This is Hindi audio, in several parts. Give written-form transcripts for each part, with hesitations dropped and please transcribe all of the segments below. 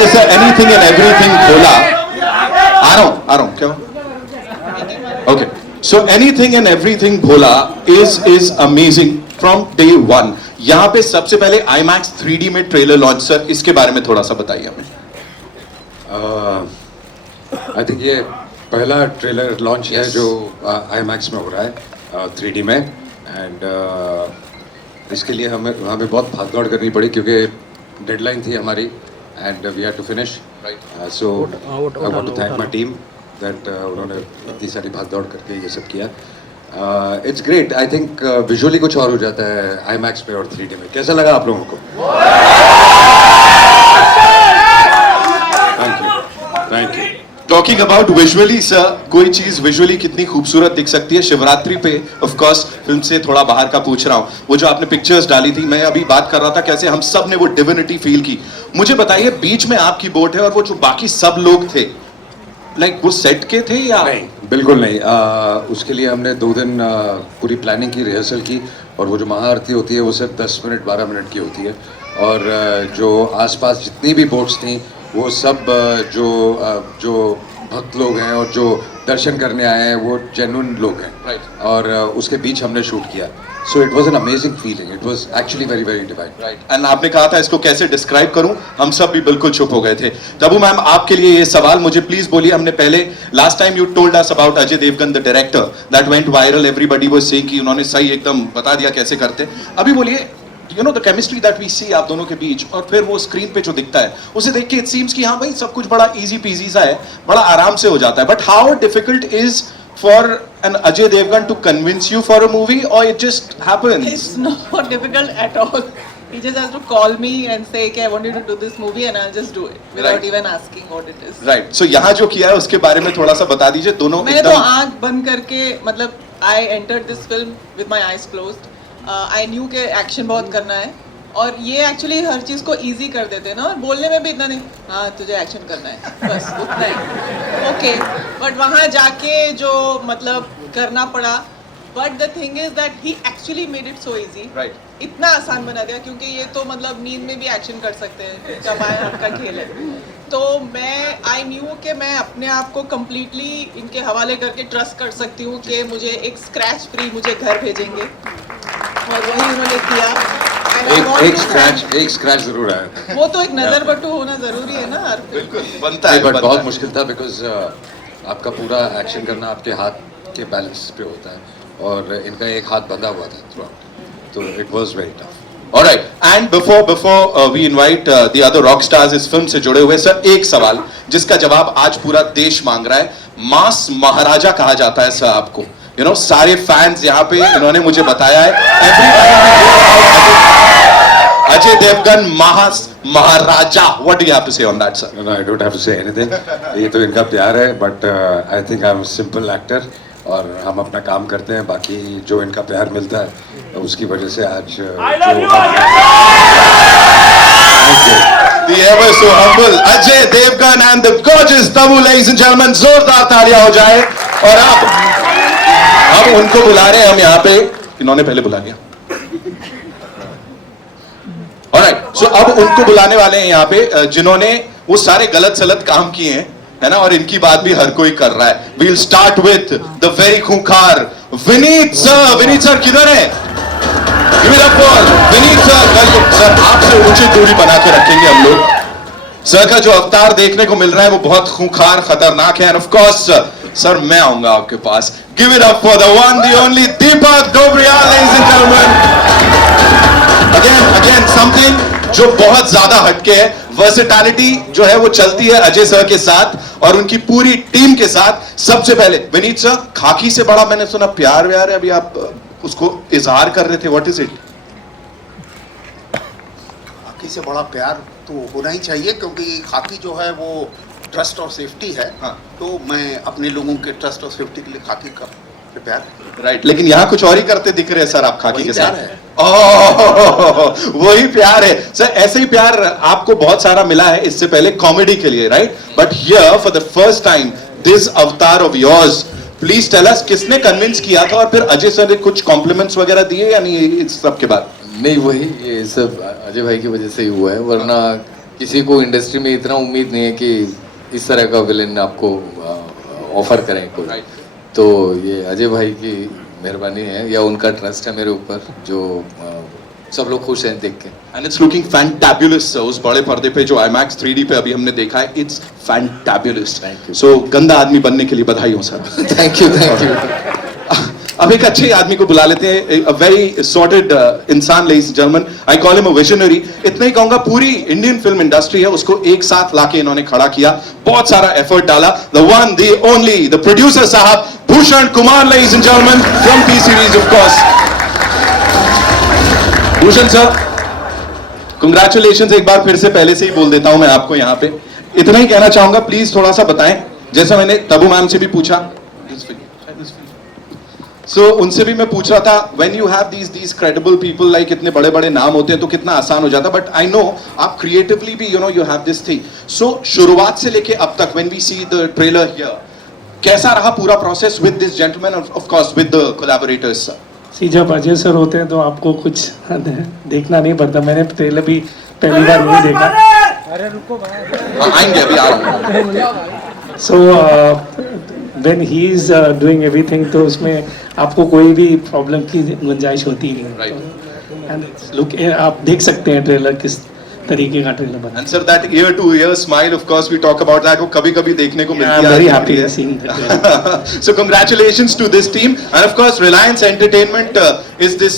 Ajay sir, anything and everything Bhola, आ रहा हूं क्यों? Okay, so anything and everything Bhola is amazing from day one. यहां पे सबसे पहले IMAX 3D में ट्रेलर लॉन्च, सर इसके बारे में थोड़ा सा बताइए हमें. आई थिंक ये पहला ट्रेलर लॉन्च है जो IMAX में हो रहा है 3D में. एंड इसके लिए हमें बहुत भागदौड़ करनी पड़ी क्योंकि डेडलाइन थी हमारी and we had to finish. So I want to thank my team that उन्होंने इतनी सारी भागदौड़ करके ये सब किया. It's great. I think visually कुछ और हो जाता है IMAX में और 3D में. कैसा लगा आप लोगों को? Thank you. Talking about visually sir, कोई चीज विजुअली कितनी खूबसूरत दिख सकती है शिवरात्रि पे. ऑफ कोर्स फिल्म से थोड़ा बाहर का पूछ रहा हूं, वो जो आपने पिक्चर्स डाली थी, मैं अभी बात कर रहा था कैसे हम सब ने वो डिविनिटी फील की. मुझे बताइए, बीच में आपकी बोट है और वो जो बाकी सब लोग थे, लाइक वो सेट के थे या नहीं? बिल्कुल नहीं. उसके लिए हमने 2 दिन पूरी प्लानिंग की, रिहर्सल की. और वो जो महाआरती होती है वो सिर्फ 10 मिनट 12 मिनट की होती है. और जो आसपास जितनी भी बोट्स थी वो सब जो भक्त लोग हैं और जो दर्शन करने आए हैं वो जेन्युइन लोग हैं. Right. और उसके बीच हमने शूट किया. So it was an amazing feeling. It was actually very very divine. Right. And आपने कहा था इसको कैसे डिस्क्राइब करूं, हम सब भी बिल्कुल चुप हो गए थे. तबू मैम, आपके लिए ये सवाल, मुझे प्लीज बोलिए. हमने पहले last time you told us about Ajay Devgan the director that went viral, everybody was saying कि उन्होंने सही एकदम बता दिया कैसे करते. अभी बोलिए, you know the chemistry that we see आप दोनों के बीच, और फिर वो स्क्रीन पे जो दिखता है उसे देख के इट सीम्स कि हाँ भाई सब कुछ बड़ा इजी पीजी सा है, बड़ा आराम से हो जाता है. But how difficult is for an Ajay Devgan to convince you for a movie, or it just happens? It's not difficult at all. He just has to call me and say, "Okay, I want you to do this movie," and I'll just do it without Right. even asking what it is. Right. So यहाँ जो किया है उसके बारे में थोड़ा सा बता दीजिए. दोनों मैंने तो एकदम आंख बंद करके, मतलब I entered this film with my eyes closed. I knew कि एक्शन बहुत करना है और ये एक्चुअली हर चीज़ को इजी कर देते हैं ना. और बोलने में भी इतना नहीं, हाँ तुझे एक्शन करना है, बस उतना ही. ओके, बट वहाँ जाके जो मतलब करना पड़ा. But the thing is that he actually made it so easy. Right. इतना आसान बना दिया क्योंकि ये तो मतलब नींद में भी एक्शन कर सकते हैं, कमाए हक का खेल है. तो मैं आई न्यू कि मैं अपने आप को कम्प्लीटली इनके हवाले करके ट्रस्ट कर सकती हूँ कि मुझे एक स्क्रैच फ्री मुझे घर भेजेंगे, और वही उन्होंने किया. एक स्क्रैच जरूर है. वो तो एक नजर बट्टू होना जरूरी है ना हर फिल्म. बिल्कुल बनता है. बट बनता बहुत है. मुश्किल था बिकॉज आपका पूरा एक्शन करना आपके हाथ के बैलेंस पे होता है और इनका एक हाथ बंधा हुआ था थ्रूआउट. तो it was very tough. Alright, and before we invite the other rock stars इस फिल्म से जुड़े हुए, सर एक सवाल जिसका जवाब आज पूरा देश मांग रहा है. मास महाराजा कहा जाता है सर आपको. You know, सारे फैंस यहाँ पे, इन्होंने मुझे बताया है, Ajay Devgan Maharaja. What do you have to say on that, sir? No, I don't have to say anything. ये तो इनका प्यार है. But I think I am simple actor और हम अपना काम करते हैं. बाकी जो इनका प्यार मिलता है उसकी वजह से आज The ever so humble Ajay Devgan and the gorgeous Tabu, ladies and gentlemen. जोरदार तालियां हो जाए. और अब उनको बुला रहे हैं हम यहाँ पे. इन्होंने पहले बुला लिया. Alright, so अब उनको बुलाने वाले हैं यहाँ पे जिन्होंने वो सारे गलत सलत काम किए हैं, है ना, और इनकी बात भी हर कोई कर रहा है. We'll start with the very खूंखार विनीत सर. विनीत सर किधर है? Give it up for Vineet sir. Sir आपसे उचित दूरी बना के रखेंगे हम लोग. सर का जो अवतार देखने को मिल रहा है वो बहुत खूंखार खतरनाक है. एंड ऑफ कोर्स सर मैं आऊंगा आपके पास. Give it up for the one, the only Deepak Dobriyal, ladies and gentlemen. Again something जो बहुत ज्यादा हटके है. वर्सेटैलिटी जो है वो चलती है अजय सर के साथ और उनकी पूरी टीम के साथ. सबसे पहले विनीत सर, खाकी से बड़ा मैंने सुना प्यार व्यार है, अभी आप उसको इजहार कर रहे थे. What is it? खाकी से बड़ा प्यार तो होना ही चाहिए क्योंकि खाकी जो है वो ट्रस्ट और सेफ्टी है. हाँ. तो मैं अपने लोगों के ट्रस्ट और सेफ्टी के लिए खाकी का प्यार. राइट. लेकिन यहाँ कुछ और ही करते दिख रहे हैं सर आप खाकी के साथ. है. वही प्यार है सर. ऐसे ही प्यार आपको बहुत सारा मिला है इससे पहले कॉमेडी के लिए, right? But here for the first time this avatar of yours. Please tell us, किसने कन्विंस किया था और फिर अजय सर ने कुछ कॉम्प्लीमेंट्स वगैरह दिए या नहीं इस सब के बाद? नहीं, वही ये सब अजय भाई की वजह से ही हुआ है. वरना किसी को इंडस्ट्री में इतना उम्मीद नहीं है कि इस तरह का विलेन आपको ऑफर करें कोई। Right. तो ये अजय भाई की मेहरबानी है या उनका ट्रस्ट है मेरे ऊपर, जो सब लोग खुश हैं देख के। And it's looking fantabulous. उस बड़े पर्दे पे जो IMAX 3D पे अभी हमने देखा है, it's fantabulous. Thank you. So गंदा आदमी बनने के लिए बधाई हो सर। Thank you. अब एक अच्छे आदमी को बुला लेते हैं, a very sorted इंसान, ladies and gentlemen. I call him a visionary. इतना ही कहूंगा, पूरी इंडियन फिल्म इंडस्ट्री है उसको एक साथ लाके इन्होंने खड़ा किया, बहुत सारा एफर्ट डाला। The one, the only, the producer साहब Bhushan Kumar, ladies and gentlemen, from T series of course. Bhushan sir, congratulations एक बार फिर से पहले से ही बोल देता हूं मैं आपको यहाँ पे। इतना ही कहना चाहूंगा, प्लीज थोड़ा सा बताएं, जैसा मैंने तबू मैम से भी पूछा, उनसे भी मैं पूछ रहा था, when you have these credible people, like इतने बड़े बड़े नाम होते हैं तो कितना आसान हो जाता, बट आई नो आप क्रिएटिवली भी you have this thing. So शुरुआत से लेके अब तक, when we see the trailer here, कैसा रहा पूरा process with this gentleman, of course with the collaborators? See जब अजय सर होते हैं तो आपको कुछ देखना नहीं पड़ता। मैंने ट्रेलर भी पहली बार नहीं देखा। आएंगे अभी, आ रहा हूं। So when he is doing everything, तो उसमें आपको कोई भी प्रॉब्लम की गुंजाइश होती ही नहीं। Right. एंड लुक, आप देख सकते हैं ट्रेलर किस तरीके का ट्रेलर बना। And sir, that ear to ear smile, of course, we talk about that. वो कभी-कभी देखने को मिलती है। I'm very happy seeing that. So congratulations to this team, and of course, Reliance Entertainment is this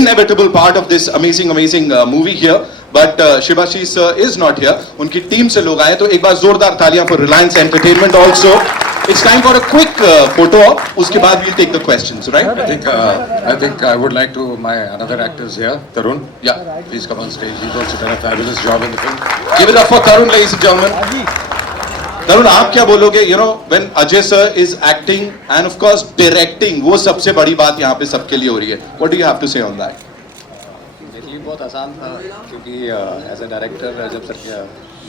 inevitable part of this amazing movie here. But Shivashish sir is not here. उनकी टीम से लोग आए, तो एक बार जोरदार तालियां for Reliance Entertainment also. It's time for a quick photo op. उसके बाद we'll take the questions, right? I think I would like to my another actors here, Tarun. Yeah. Please come on stage. He's also done a fabulous job in the film. Give it up for Tarun, ladies and gentlemen. Tarun, आप क्या बोलोगे? You know, when Ajay sir is acting and of course directing, वो सबसे बड़ी बात यहाँ पे सबके लिए हो रही है. What do you have to say on that? मेरे लिए बहुत आसान था, क्योंकि एज ए डायरेक्टर जब तक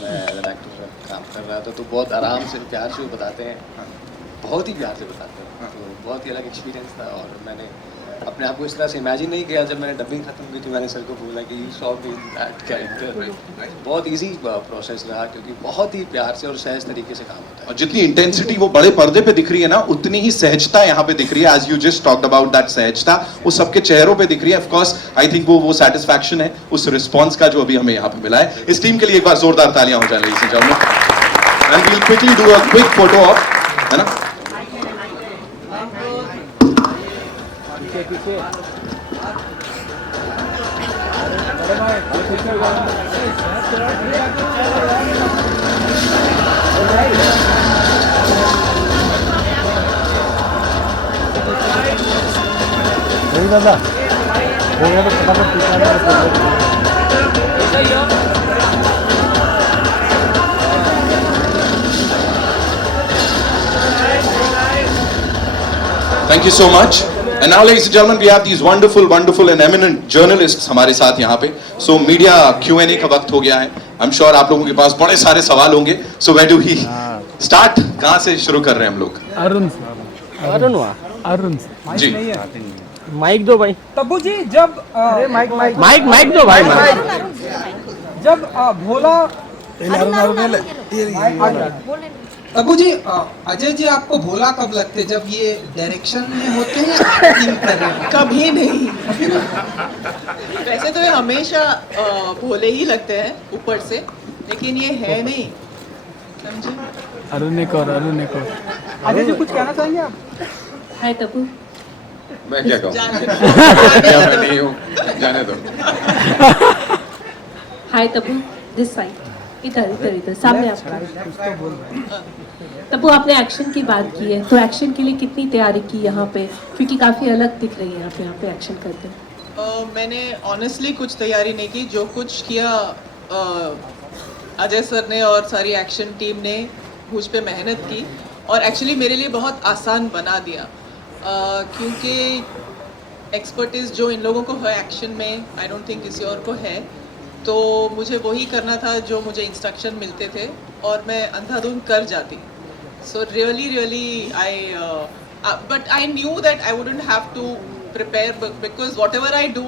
मैं एज एन एक्टर काम कर रहा था तो बहुत आराम से प्यार से वो बताते हैं, बहुत ही प्यार से बताते हैं, तो बहुत ही अलग एक्सपीरियंस था। और मैंने अपने आप को इस तरह से इमेजिन नहीं किया। जब मैंने डबिंग खत्म की थी, मैंने सर को बोला कि you saw me in that character. बहुत इजी प्रोसेस रहा, क्योंकि बहुत ही प्यार से और सहज तरीके से काम होता है। और जितनी इंटेंसिटी वो बड़े पर्दे पे दिख रही है ना, उतनी ही सहजता यहाँ पे दिख रही है। As you just talked about that सहजता, वो सबके चेहरों पे दिख रही है। ऑफ कोर्स आई थिंक वो सेटिस्फैक्शन है उस रिस्पॉन्स का जो अभी हमें यहाँ पे मिला है। इस टीम के लिए एक बार जोरदार तालियां हो जाए, ladies and gentleman. And we will quickly do a quick photo of, है ना? Thank you so much. And now, ladies and gentlemen, we have these wonderful and eminent journalists हमारे साथ यहाँ पे. So media Q&A का वक्त हो गया है. I'm sure आप लोगों के पास बड़े सारे सवाल होंगे. So where do we start? कहाँ से शुरू कर रहे हैं हम लोग? अरुण जी. माइक दो भाई। तब्बू जी, जब माइक दो भाई। जब भोला तब्बू जी, अजय जी आपको भोला कब लगते, जब ये डायरेक्शन में होते हैं या एक्टिंग कर रहे हैं? कभी नहीं। वैसे तो ये हमेशा भोले ही लगते हैं ऊपर से, लेकिन ये है नहीं, समझे? अरुण एक और अजय जी कुछ कहना चाहेंगे आप? हाय तब्बू। मैं क्या कहूँ? जाने क्या मैं नहीं हूँ? जाने दो। हाय तब्बू, दिस साइड, इधर सामने आपका। तब्बू, आपने एक्शन की बात की है, तो एक्शन के लिए कितनी तैयारी की यहाँ पे, क्योंकि काफी अलग दिख रही है यहाँ पे एक्शन करते हैं? मैंने ऑनेस्टली कुछ तैयारी नहीं की। जो कुछ किया अजय सर ने और सारी एक्शन टीम ने मुझ पे मेहनत की, और एक्चुअली मेरे लिए बहुत आसान बना दिया, क्योंकि एक्सपर्टीज़ जो इन लोगों को है एक्शन में, आई डोंट थिंक किसी और को है। तो मुझे वही करना था जो मुझे इंस्ट्रक्शन मिलते थे, और मैं अंधाधुंध कर जाती। So really I but I knew that I wouldn't have to prepare, because whatever I do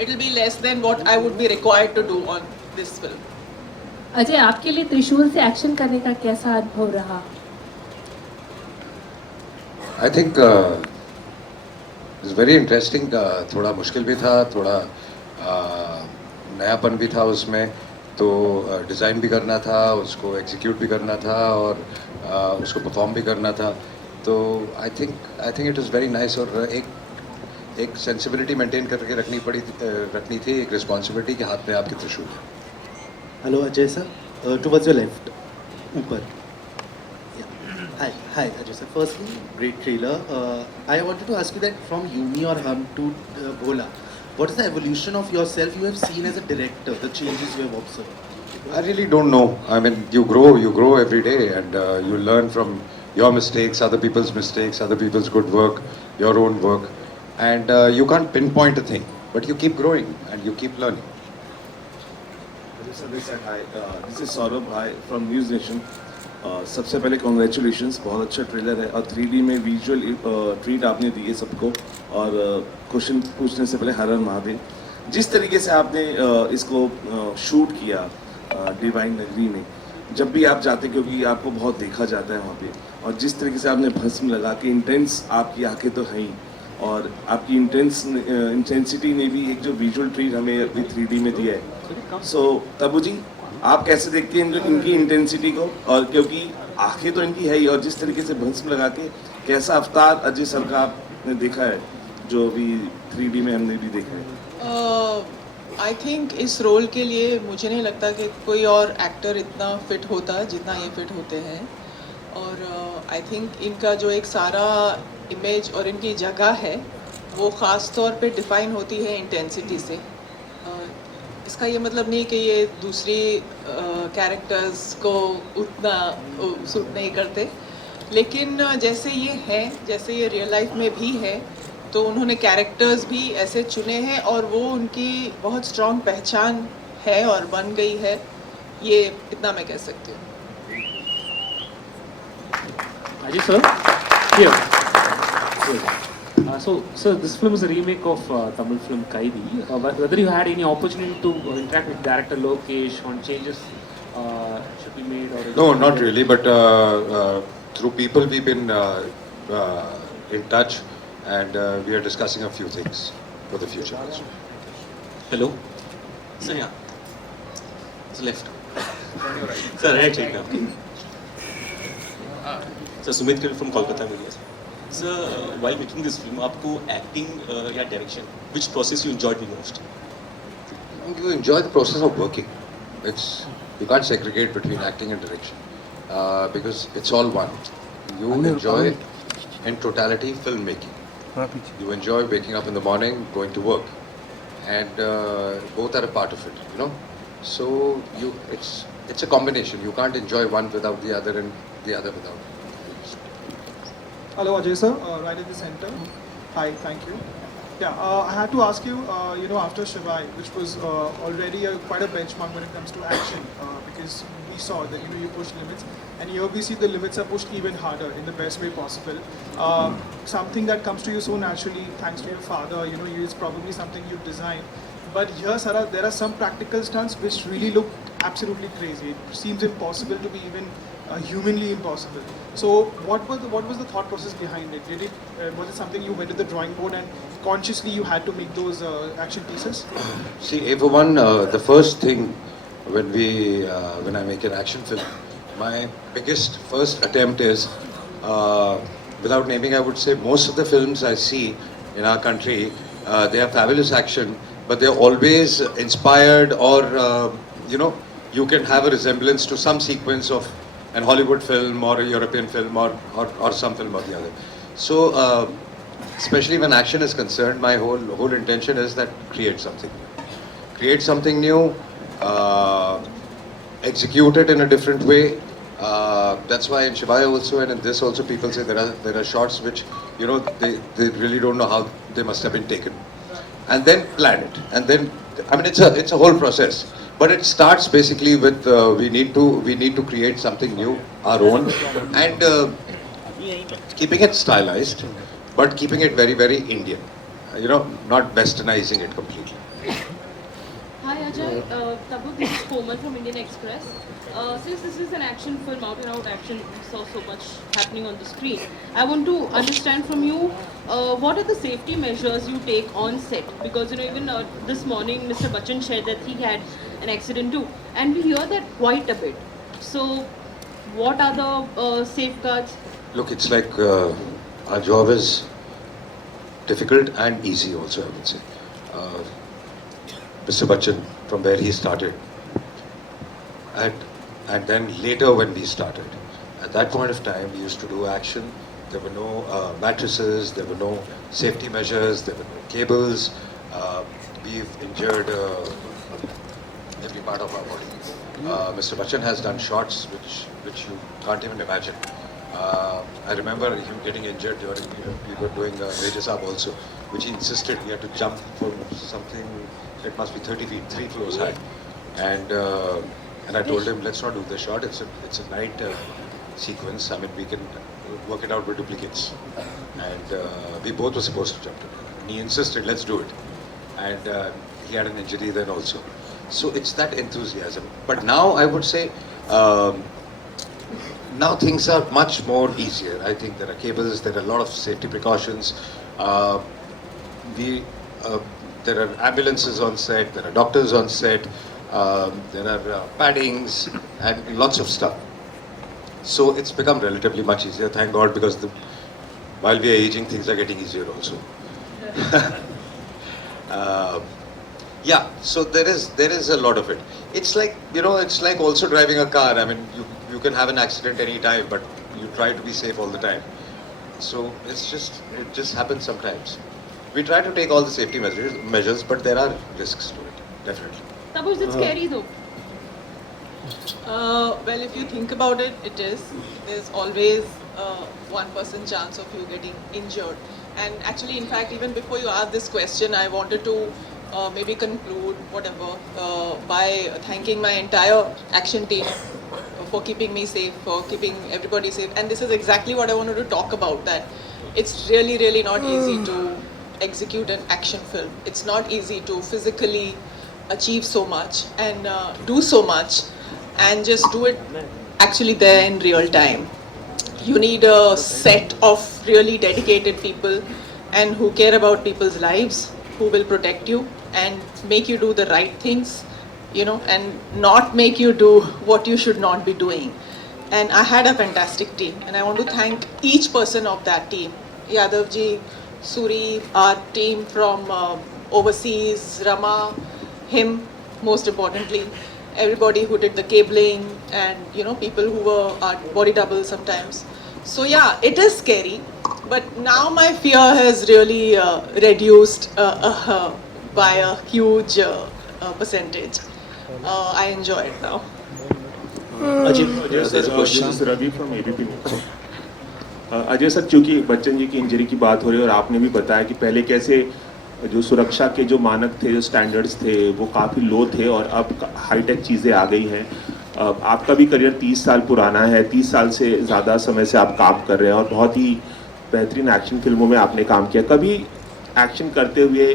it will be less than what I would be required to do on this film. Ajay, आपके लिए त्रिशूल से एक्शन करने का कैसा अनुभव रहा? I think it's very interesting. थोड़ा मुश्किल भी था, थोड़ा नयापन भी था उसमें. तो डिज़ाइन भी करना था, उसको एग्जीक्यूट भी करना था और उसको परफॉर्म भी करना था. तो I think it is very nice. और एक सेंसिबिलिटी मेंटेन करके रखनी थी, एक रिस्पॉन्सिबिलिटी के हाथ में आपके त्रिशूल है. Hello Ajay sir, towards your left, ऊपर. Hi Ajay sir. Firstly, great trailer. I wanted to ask you that from Yumi or Hum to Bhola, what is the evolution of yourself you have seen as a director, the changes you have observed? I really don't know. I mean, you grow every day, and you learn from your mistakes, other people's mistakes, other people's good work, your own work, and you can't pinpoint a thing, but you keep growing and you keep learning. Hi, this is Saurabh. Hi from News Nation. सबसे पहले कॉन्ग्रेचुलेशंस, बहुत अच्छा ट्रेलर है और 3D में विजुअल ट्रीट आपने दिए सबको. और क्वेश्चन पूछने से पहले हर हर महादेव. जिस तरीके से आपने इसको शूट किया डिवाइन नगरी में, जब भी आप जाते, क्योंकि आपको बहुत देखा जाता है वहाँ पे, और जिस तरीके से आपने भस्म लगा के इंटेंस, आपकी आंखें तो हैं ही, और आपकी इंटेंसिटी ने भी एक जो विजुअल ट्रीट हमें अभी 3D में दिया है. सो तबू जी, आप कैसे देखते हैं इनकी इंटेंसिटी को? और क्योंकि आंखें तो इनकी है ही, और जिस तरीके से भस्म लगा के कैसा अवतार अजय सर का आपने देखा है, जो अभी 3D में हमने भी देखा है. आई थिंक इस रोल के लिए मुझे नहीं लगता कि कोई और एक्टर इतना फिट होता जितना ये फिट होते हैं. और आई थिंक इनका जो एक सारा इमेज और इनकी जगह है वो ख़ास तौर पे डिफ़ाइन होती है इंटेंसिटी से. इसका ये मतलब नहीं कि ये दूसरी कैरेक्टर्स को उतना सूट नहीं करते, लेकिन जैसे ये हैं, जैसे ये रियल लाइफ में भी है, तो उन्होंने कैरेक्टर्स भी ऐसे चुने हैं और वो उनकी बहुत स्ट्रॉन्ग पहचान है और बन गई है. ये इतना मैं कह सकती हूँ. Ajay sir, here. So, sir, this film is a remake of Tamil film Kaidi. Whether you had any opportunity to interact with director Lokesh on changes should be made or... No, not really, but through people we've been in touch, and we are discussing a few things for the future. Hello? Sir, yeah. It's left. Sir, right now. Sir, Sumit Kil from Kolkata Media. Sir, while making this film, आपको acting या direction, which process you enjoyed the most? You enjoy the process of working. You can't segregate between acting and direction because it's all one. You enjoy in totality filmmaking. You enjoy waking up in the morning, going to work, and both are a part of it. You know, so it's a combination. You can't enjoy one without the other and the other without. Hello Ajay sir, right at the center. Hi, thank you. Yeah, I had to ask you, after Shivai, which was already quite a benchmark when it comes to action, because we saw that you pushed limits, and here we see the limits are pushed even harder in the best way possible. Something that comes to you so naturally, thanks to your father, it's probably something you designed. But here, Sarah, there are some practical stunts which really look absolutely crazy. It seems impossible to be even humanly impossible. So, what was the thought process behind it? Was it something you went to the drawing board and consciously you had to make those action pieces? See, for one, the first thing when I make an action film, my biggest first attempt is, without naming, I would say most of the films I see in our country, they have fabulous action, but they're always inspired, or you can have a resemblance to some sequence of an Hollywood film or a European film or some film or the other. So, especially when action is concerned, my whole intention is that create something new, execute it in a different way. That's why in Shivaya also and in this also, people say there are shots which they really don't know how they must have been taken, and then plan it, and then it's a whole process. But it starts basically with we need to create something new, our own, and keeping it stylized, but keeping it very, very Indian. Not westernizing it completely. Hi Hi Ajay, Tabu, this is Komal from Indian Express. Since this is an action film, out and out action, we saw so much happening on the screen. I want to understand from you, what are the safety measures you take on set? Because even this morning, Mr. Bachchan shared that he had an accident too, and we hear that quite a bit. So, what are the safeguards? Look, it's like our job is difficult and easy also, I would say. Mr. Bachchan, from where he started, and then later when we started, at that point of time, we used to do action. There were no mattresses, there were no safety measures, there were no cables. We've injured every part of our body. Mr. Bachchan has done shots which you can't even imagine. I remember him getting injured during, we were doing Major Saab also, which he insisted we had to jump from something that must be 30 feet, 3 floors high. And I told him, let's not do the shot, it's a night sequence. I mean, we can work it out with duplicates. And we both were supposed to jump together. And he insisted, let's do it. And he had an injury then also. So it's that enthusiasm. But now I would say, now things are much more easier. I think there are cables, there are a lot of safety precautions. There are ambulances on set, there are doctors on set, there are paddings and lots of stuff. So it's become relatively much easier, thank God, because while we are aging, things are getting easier also. Yeah, so there is a lot of it. It's like, it's like also driving a car. I mean, you can have an accident any time, but you try to be safe all the time. So it just happens sometimes. We try to take all the safety measures, but there are risks to it, definitely. Tabu, is it scary though? Well, if you think about it, it is. There's always 1% chance of you getting injured. And actually, in fact, even before you asked this question, I wanted to maybe conclude whatever by thanking my entire action team for keeping me safe, for keeping everybody safe. And this is exactly what I wanted to talk about, that it's really, really not easy to execute an action film. It's not easy to physically achieve so much and do so much and just do it actually there in real time. You need a set of really dedicated people and who care about people's lives, who will protect you and make you do the right things, and not make you do what you should not be doing. And I had a fantastic team, and I want to thank each person of that team. Yadav ji, Suri, our team from overseas, Rama, him, most importantly, everybody who did the cabling, and people who were our body doubles sometimes. So yeah, it is scary, but now my fear has really reduced by a huge percentage. I enjoy it now. Ajay sir, this is Ravi from ABP News. Ajay sir, चूंकि बच्चन जी की इंजरी की बात हो रही है और आपने भी बताया कि पहले कैसे जो सुरक्षा के जो मानक थे, जो स्टैंडर्ड्स थे, वो काफ़ी लो थे और अब हाईटेक चीज़ें आ गई हैं. आपका भी करियर 30 साल पुराना है, 30 साल से ज़्यादा समय से आप काम कर रहे हैं और बहुत ही बेहतरीन एक्शन फिल्मों में आपने काम किया. कभी एक्शन करते हुए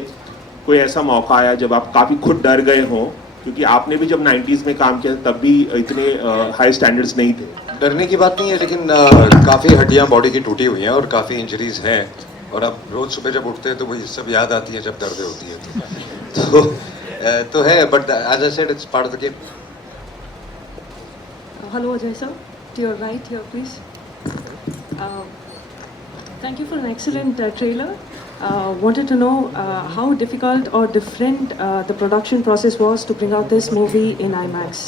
कोई ऐसा मौका आया जब आप काफ़ी खुद डर गए हों, क्योंकि आपने भी जब 90s में काम किया तब भी इतने हाई स्टैंडर्ड्स नहीं थे? डरने की बात नहीं है, लेकिन काफ़ी हड्डियां बॉडी की टूटी हुई हैं और काफ़ी इंजरीज हैं. और अब रोज़ सुबह जब उठते हैं तो वही सब याद आती है जब दर्द होती है. तो है, but as I said, it's part of the game. Hello Ajay sir, to your right here please. Thank you for an excellent trailer. Wanted to know how difficult or different the production process was to bring out this movie in IMAX.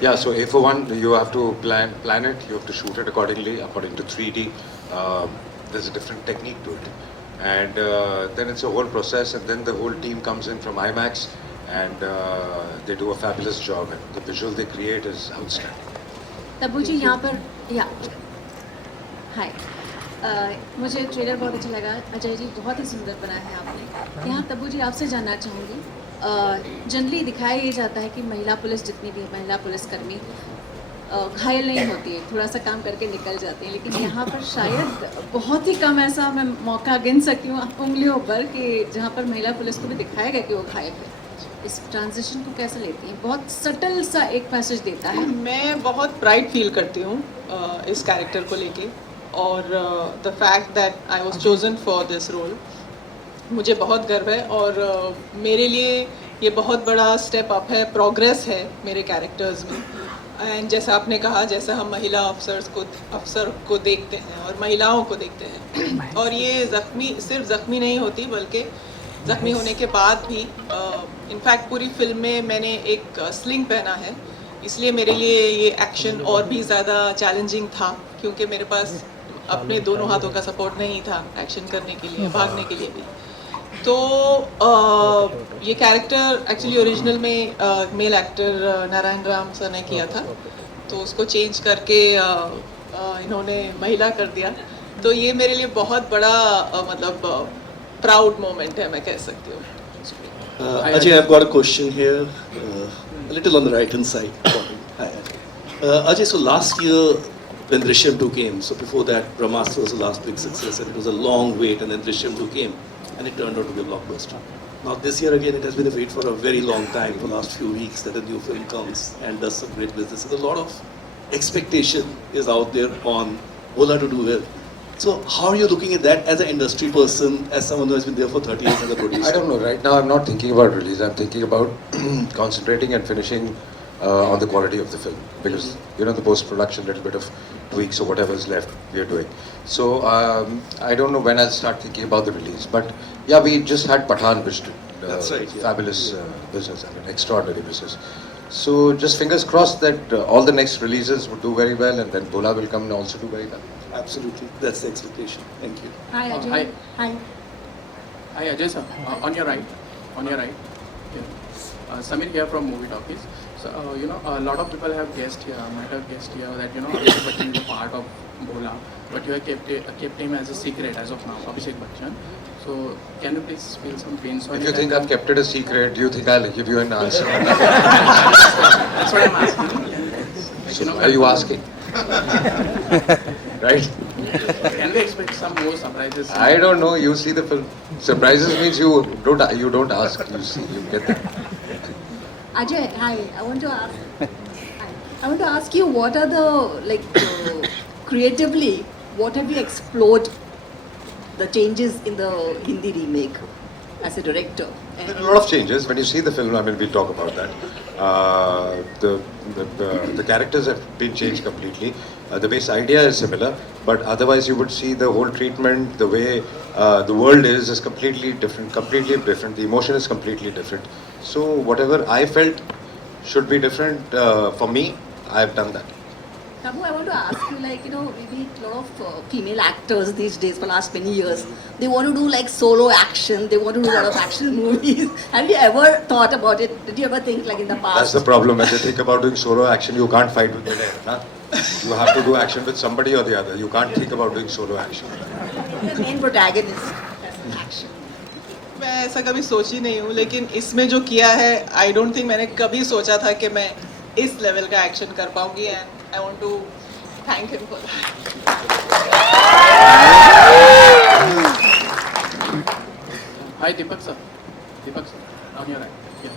Yeah, so A for one, you have to plan it, you have to shoot it accordingly, according to 3D. There's a different technique to it. And then it's a whole process, and then the whole team comes in from IMAX, and they do a fabulous job, and the visual they create is outstanding. Tabu ji, यहाँ पर हाय, मुझे ट्रेलर बहुत अच्छा लगा. अजय जी, बहुत ही सुंदर बना है आपने. यहाँ तब्बू जी आपसे जानना चाहूँगी, जनरली दिखाया ये जाता है कि महिला पुलिस जितनी भी महिला पुलिसकर्मी घायल नहीं होती है, थोड़ा सा काम करके निकल जाती है, लेकिन यहाँ पर शायद बहुत ही कम ऐसा मैं मौका गिन सकती हूँ उंगलियों पर कि जहाँ पर महिला पुलिस को भी दिखाया गया कि वो घायल है। इस ट्रांजिशन को कैसे लेती हैं? बहुत सटल सा एक मैसेज देता है। मैं बहुत प्राइड फील करती हूँ इस कैरेक्टर को लेके, और the fact that I was chosen for this role, मुझे बहुत गर्व है। और मेरे लिए ये बहुत बड़ा स्टेप अप है, प्रोग्रेस है मेरे कैरेक्टर्स में। एंड जैसा आपने कहा, जैसा हम महिला अफसर को देखते हैं और महिलाओं को देखते हैं, और ये सिर्फ ज़ख्मी नहीं होती बल्कि ज़ख्मी होने के बाद भी, इनफैक्ट पूरी फिल्म में मैंने एक स्लिंग पहना है, इसलिए मेरे लिए ये एक्शन और भी ज़्यादा चैलेंजिंग था, क्योंकि मेरे पास अपने दोनों हाथों का सपोर्ट नहीं था एक्शन करने के लिए, भागने के लिए भी। तो ये कैरेक्टर एक्चुअली ओरिजिनल में male actor Narayan Ram sir ने किया था, तो उसको चेंज करके इन्होंने महिला कर दिया। तो ये मेरे लिए बहुत बड़ा मतलब प्राउड मोमेंट है, मैं कह सकती हूँ। Ajay, I've got a question here, a little on the right hand side. Hi, Ajay. Ajay, so last year when Drishyam 2 came, so before that Brahmastra was the last big success, and it was a long wait, and then Drishyam 2 came, and it turned out to be a blockbuster. Now this year again, it has been a wait for a very long time, for the last few weeks, that a new film comes and does some great business. So a lot of expectation is out there on Bhola to do well. So how are you looking at that as an industry person, as someone who has been there for 30 years as a producer? I don't know. Right now, I'm not thinking about release. I'm thinking about concentrating and finishing on the quality of the film, because you know the post-production, little bit of tweaks or whatever is left, we are doing. So I don't know when I'll start thinking about the release. But yeah, we just had Pathaan, which That's right, yeah. fabulous business. I mean, extraordinary business. So just fingers crossed that all the next releases would do very well, and then Bhola will come and also do very well. Absolutely, that's the expectation. Thank you. Hi Ajay. Hi. Hi. Hi Ajay sir, on your right, Yeah. Samir here from Movie Talkies. So you know, a lot of people have guessed here, might have guessed here that you know Abhishek Bachchan is a part of Bhola, but you have kept him as a secret as of now, Abhishek Bachchan. So can you please spill some pains on If you think I've kept it a secret, do you think I'll give you an answer? That's what I'm asking. Like, you know, Are you asking? Right? Can we expect some more surprises? I don't know. You see the film. Surprises means you don't ask. You see, you get that. Ajay, hi. I want to ask you, what are the creatively, what have you explored the changes in the Hindi remake as a director? There are a lot of changes. When you see the film, I mean, we'll talk about that. The characters have been changed completely. The base idea is similar, but otherwise you would see the whole treatment, the way the world is completely different. The emotion is completely different. So whatever I felt should be different for me, I've done that. Tabu, I want to ask you, we meet a lot of female actors these days for last many years. They want to do solo action. They want to do a lot of action movies. Have you ever thought about it? Did you ever think in the past? That's the problem. When they think about doing solo action, you can't fight with midair. Nah? You have to do action with somebody or the other. You can't think about doing solo action. The main protagonist action. मैं ऐसा कभी सोची नहीं हूँ, लेकिन इसमें जो किया है, I don't think मैंने कभी सोचा था कि मैं इस लेवल का एक्शन कर पाऊंगी, and I want to thank him for that. Hi Deepak sir, on your right. Yeah.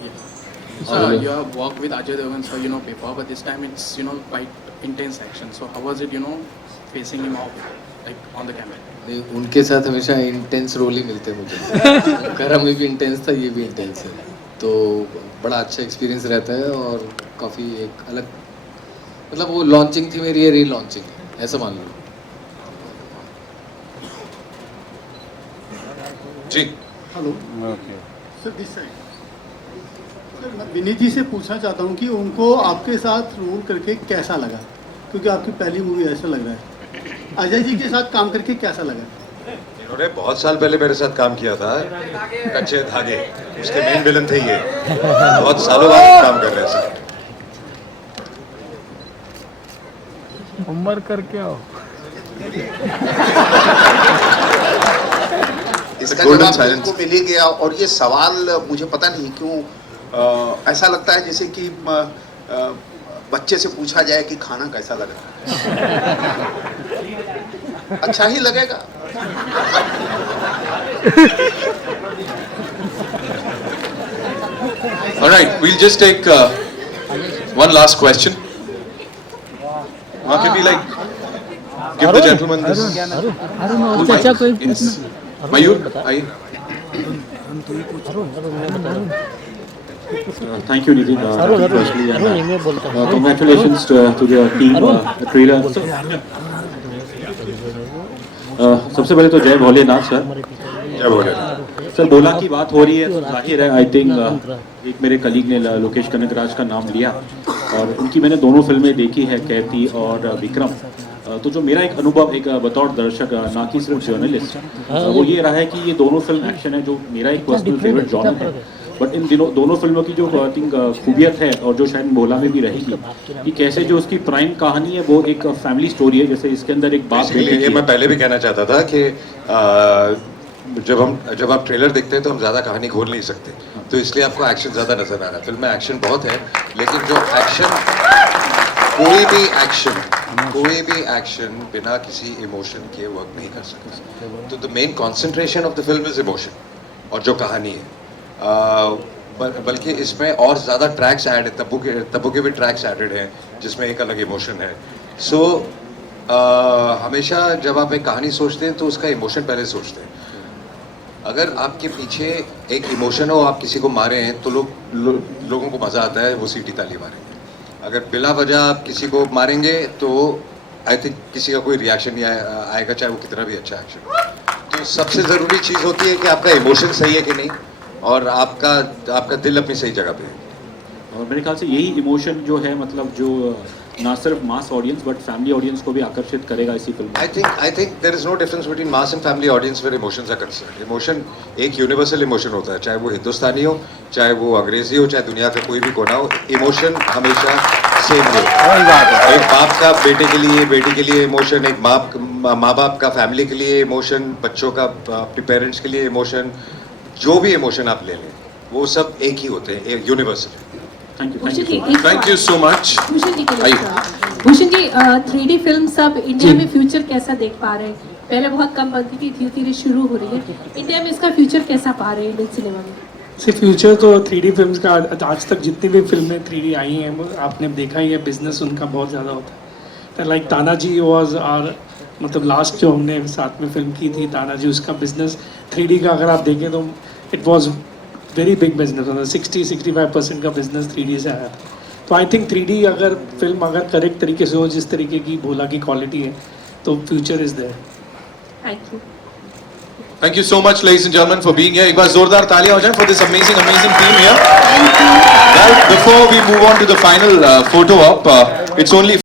So you have worked with Ajay Devgan sir, before, but this time it's quite intense action. So how was it, facing him off on the camera? उनके साथ हमेशा इंटेंस रोल ही मिलते हैं मुझे। करम में भी इंटेंस था, ये भी इंटेंस है, तो बड़ा अच्छा एक्सपीरियंस रहता है और काफ़ी एक अलग, मतलब वो लॉन्चिंग थी मेरी, ये री लॉन्चिंग है, ऐसा मान लो। जी hello sir, this side sir, मैं विनीत जी से पूछना चाहता हूँ कि उनको आपके साथ रोल करके कैसा लगा, क्योंकि आपकी पहली मूवी ऐसा लग रहा है। अजय जी के साथ काम करके कैसा लगा? इन्होंने बहुत साल पहले मेरे साथ काम किया था, कच्चे धागे, उसके मेन विलन थे ये, बहुत सालों बाद काम कर रहे हैं सर। उम्र करके आओ। इसका जवाब उनको मिल ही गया, और ये सवाल मुझे पता नहीं क्यों ऐसा लगता है जैसे कि बच्चे से पूछा जाए कि खाना कैसा लगा, अच्छा ही लगेगा। All right, we'll just take one last question. Can we like give the gentleman this? Yes. Mayur, आइए. Thank you, Nitin. Firstly, congratulations to the team. The trailer. सबसे पहले तो जय भोलेनाथ सर. जय भोलेनाथ. सर भोला की बात हो रही है तो जाहिर है आई थिंक एक मेरे कलीग ने लोकेश कनकराज का नाम लिया और उनकी मैंने दोनों फिल्में देखी है, कैती और विक्रम. तो जो मेरा एक अनुभव एक बतौर दर्शक ना कि सिर्फ जर्नलिस्ट वो ये रहा है कि ये दोनों फिल्म एक्शन है जो मेरा एक पर्सनल फेवरेट जॉनर है. बट इन दोनों फिल्मों की जो आई थिंक खूबियत है और जो शायद भोला में भी रहेगी कि कैसे जो उसकी प्राइम कहानी है वो एक फैमिली स्टोरी है. जैसे इसके अंदर एक बाप बेटे ये मैं पहले भी कहना चाहता था कि जब आप ट्रेलर देखते हैं तो हम ज़्यादा कहानी खोल नहीं सकते, तो इसलिए आपको एक्शन ज़्यादा नजर आ रहा है. फिल्म में एक्शन बहुत है, लेकिन जो एक्शन कोई भी एक्शन बिना किसी इमोशन के वर्क नहीं कर सकता. तो the main concentration of the film is emotion और जो कहानी है. बल्कि इसमें और ज़्यादा ट्रैक्स ऐड है, तब्बू के भी ट्रैक्स एडेड हैं जिसमें एक अलग इमोशन है. सो हमेशा जब आप एक कहानी सोचते हैं तो उसका इमोशन पहले सोचते हैं. अगर आपके पीछे एक इमोशन हो, आप किसी को मारे हैं तो लोगों को मज़ा आता है, वो सीटी ताली मारेंगे. अगर बिला वजह आप किसी को मारेंगे तो आई थिंक किसी का कोई रिएक्शन नहीं आएगा, चाहे वो कितना भी अच्छा एक्शन हो. तो सबसे ज़रूरी चीज़ होती है कि आपका इमोशन सही है कि नहीं और आपका दिल अपनी सही जगह पे है. और मेरे ख्याल से यही इमोशन जो है मतलब जो ना सिर्फ mass audience but family audience को भी आकर्षित करेगा इसी फिल्म में. I think there is no difference between mass and family audience where emotions are concerned. Emotion एक यूनिवर्सल इमोशन होता है, चाहे वो हिंदुस्तानी हो, चाहे वो अंग्रेजी हो, चाहे दुनिया का कोई भी कोना हो. इमोशन हमेशा सेम हो. एक बाप का बेटे के लिए, बेटी के लिए इमोशन, एक माँ बाप का फैमिली के लिए इमोशन, बच्चों का अपने पेरेंट्स के लिए इमोशन, जो भी इमोशन आप ले लें वो सब एक ही होते हैं, एक universal. Thank you so much. Bhushan ji 3D फिल्म सब इंडिया में फ्यूचर कैसा देख पा रहे हैं? पहले बहुत कम बनती थी, धीरे धीरे शुरू हो रही है. इंडिया में इसका फ्यूचर कैसा पा रहे हैं इंडियन सिनेमा में? सिर्फ फ्यूचर तो 3D फिल्म्स का आज तक जितनी भी फिल्में 3D आई हैं आपने देखा ही है, बिजनेस उनका बहुत ज़्यादा होता है. तो लाइक तानाजी वॉज आर मतलब लास्ट जो हमने साथ में फिल्म की थी तानाजी, उसका बिजनेस 3D का अगर आप देखें तो it was very big business. 60-65% का बिजनेस 3D से आया था. तो आई थिंक 3D अगर फिल्म अगर करेक्ट तरीके से हो, जिस तरीके की भोला की क्वालिटी है, तो future is there. Thank you. Thank you so much, ladies and gentlemen, for being here. एक बार जोरदार तालियां हो जाएं for this amazing team here. Right, before we move on to the final photo op, it's only